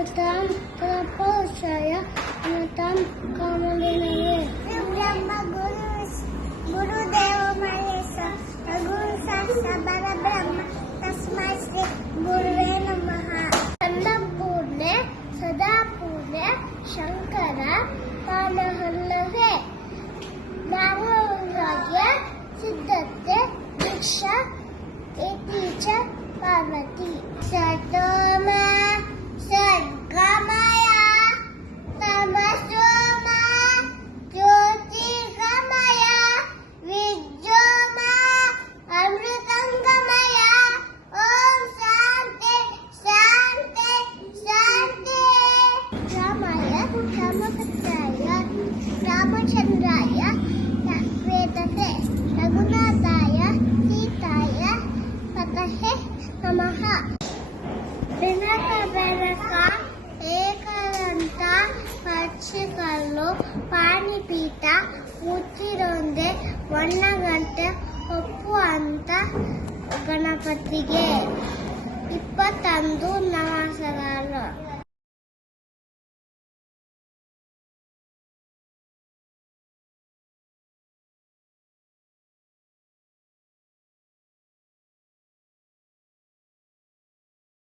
अनतां प्रपौषय अनतां कामधेनवे ब्रह्म गुरुदेव महेश्वर गुरु साक्षात् परब्रह्म तस्मै श्री गुरुवे नमः। अन्नपूर्णे सदापूर्णे शंकर पालहल्लवे नामराज्य सिद्धते दीक्षा एति च पार्वती सतोमा सद्गमय तमसोमा ज्योतिर्गमय विद्योमा अमृतंगमय ओम शांति शांति शांति। रामाय रामभद्राय रामचंद्राय वेदसे रघुनाथाय सीताय पतये नमः। ಬೆನಕ ಏಕದಂತ ಪಕ್ಷಿಗಳು ಪಾಣಿಪೀಠ ಮುಚ್ಚಿರೊಂದೆ ಒಣ್ಣಗಂಟೆ ಒಪ್ಪು ಅಂತ ಗಣಪತಿಗೆ 21 ನಮಸ್ಕಾರಗಳು।